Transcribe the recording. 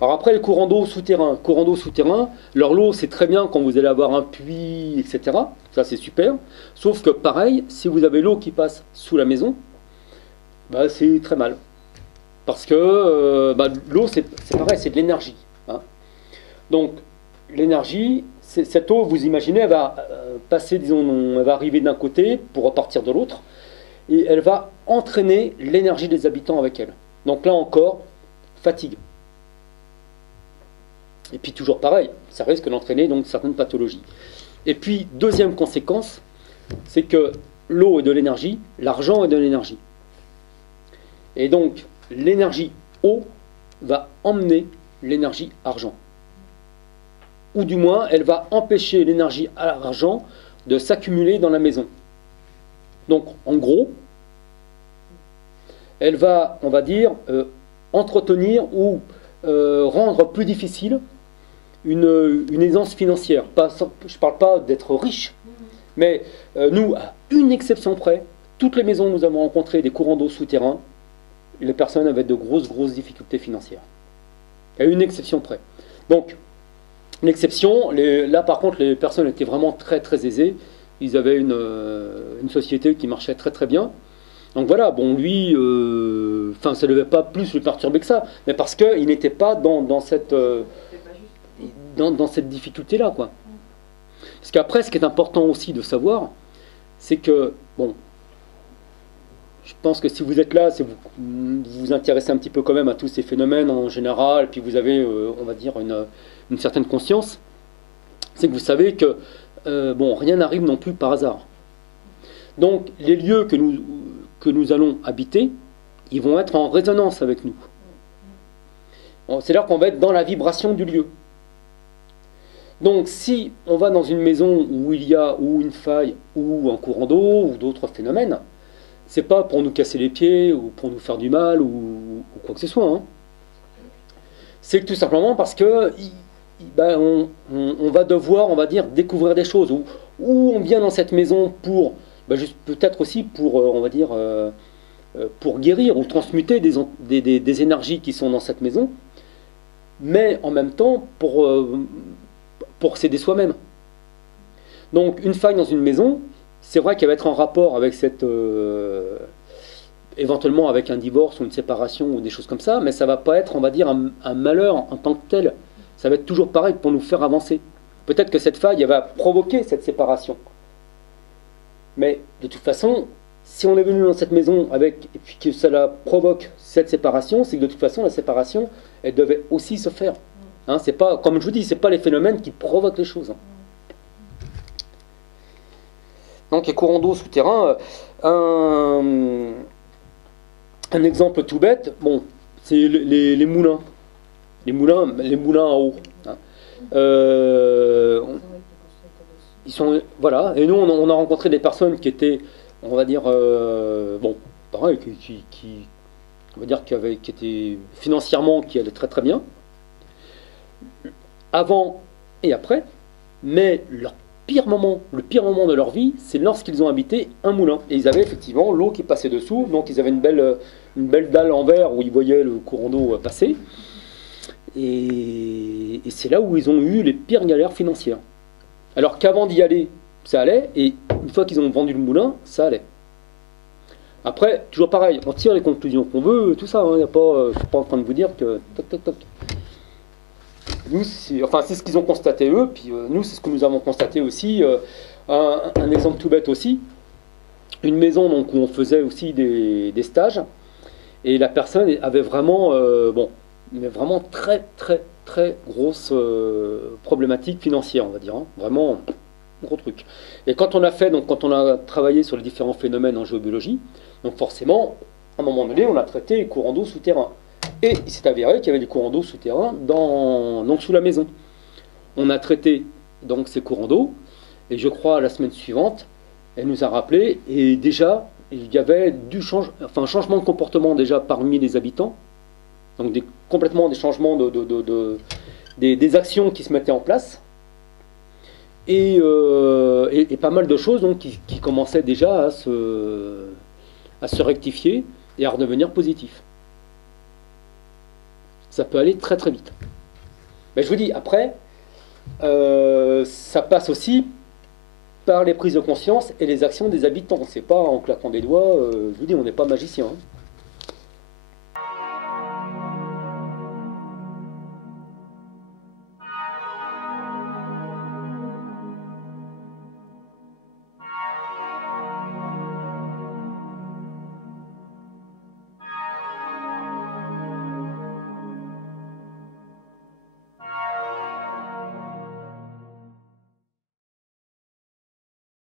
Alors après, les courants d'eau souterrains. Courants d'eau souterrains, leur lot, c'est très bien quand vous allez avoir un puits, etc. Ça, c'est super. Sauf que pareil, si vous avez l'eau qui passe sous la maison, bah, c'est très mal. Parce que bah, l'eau, c'est pareil, c'est de l'énergie, hein. Donc, l'énergie, cette eau, vous imaginez, elle va passer, disons, elle va arriver d'un côté pour repartir de l'autre, et elle va entraîner l'énergie des habitants avec elle. Donc là encore, fatigue. Et puis toujours pareil, ça risque d'entraîner donc certaines pathologies. Et puis, deuxième conséquence, c'est que l'eau est de l'énergie, l'argent est de l'énergie. Et donc, l'énergie eau va emmener l'énergie argent. Ou du moins, elle va empêcher l'énergie argent de s'accumuler dans la maison. Donc, en gros, elle va, on va dire, entretenir ou rendre plus difficile une aisance financière. Je ne parle pas d'être riche, mais nous, à une exception près, toutes les maisons où nous avons rencontré des courants d'eau souterrains, les personnes avaient de grosses difficultés financières. À une exception près. Donc, l'exception, là par contre, les personnes étaient vraiment très aisées. Ils avaient une société qui marchait très bien. Donc voilà, bon, lui, ça ne devait pas plus le perturber que ça, mais parce qu'il n'était pas dans cette difficulté-là, quoi. Parce qu'après, ce qui est important aussi de savoir, c'est que, bon, je pense que si vous êtes là, si vous vous intéressez un petit peu quand même à tous ces phénomènes en général, puis vous avez, on va dire, une certaine conscience, c'est que vous savez que, bon, rien n'arrive non plus par hasard. Donc, les lieux que nous allons habiter, ils vont être en résonance avec nous. C'est-à-dire qu'on va être dans la vibration du lieu. Donc, si on va dans une maison où il y a ou une faille, ou un courant d'eau, ou d'autres phénomènes, c'est pas pour nous casser les pieds, ou pour nous faire du mal, ou quoi que ce soit, hein. C'est tout simplement parce que ben, on va devoir, on va dire, découvrir des choses, ou on vient dans cette maison pour, ben, peut-être aussi pour, on va dire, pour guérir ou transmuter des énergies qui sont dans cette maison, mais en même temps pour s'aider soi-même. Donc une faille dans une maison, c'est vrai qu'elle va être en rapport avec cette... éventuellement avec un divorce ou une séparation ou des choses comme ça, mais ça ne va pas être, on va dire, un malheur en tant que tel. Ça va être toujours pareil pour nous faire avancer. Peut-être que cette faille, elle va provoquer cette séparation. Mais de toute façon, si on est venu dans cette maison avec, et puis que cela provoque cette séparation, c'est que de toute façon, la séparation, elle devait aussi se faire. Hein, c'est pas, comme je vous dis, ce n'est pas les phénomènes qui provoquent les choses, hein. Donc les courants d'eau souterrains, un exemple tout bête, bon, c'est les moulins. Les moulins à eau, hein. Ils sont, voilà, et nous on a rencontré des personnes qui étaient, on va dire, bon, pareil, on va dire qui étaient financièrement, qui allaient très bien, avant et après, mais le pire moment de leur vie, c'est lorsqu'ils ont habité un moulin. Et ils avaient effectivement l'eau qui passait dessous, donc ils avaient une belle dalle en verre où ils voyaient le courant d'eau passer. Et c'est là où ils ont eu les pires galères financières. Alors qu'avant d'y aller, ça allait, et une fois qu'ils ont vendu le moulin, ça allait. Après, toujours pareil, on tire les conclusions qu'on veut, tout ça, hein, je ne suis pas en train de vous dire que... Toc. Nous, c'est ce qu'ils ont constaté eux, puis nous, c'est ce que nous avons constaté aussi. Un exemple tout bête aussi, une maison donc, où on faisait aussi des stages, et la personne avait vraiment, mais vraiment très grosse problématique financière, on va dire, hein. Vraiment gros truc. Et quand on a travaillé sur les différents phénomènes en géobiologie, donc forcément, à un moment donné, on a traité les courants d'eau souterrains. Et il s'est avéré qu'il y avait des courants d'eau souterrains donc sous la maison. On a traité donc ces courants d'eau, et je crois la semaine suivante, elle nous a rappelé, et déjà, il y avait un changement de comportement déjà parmi les habitants, donc complètement des changements des actions qui se mettaient en place, et pas mal de choses donc, qui commençaient déjà à se rectifier et à redevenir positifs. Ça peut aller très vite. Mais je vous dis, après, ça passe aussi par les prises de conscience et les actions des habitants. C'est pas en claquant des doigts, je vous dis, on n'est pas magicien, hein.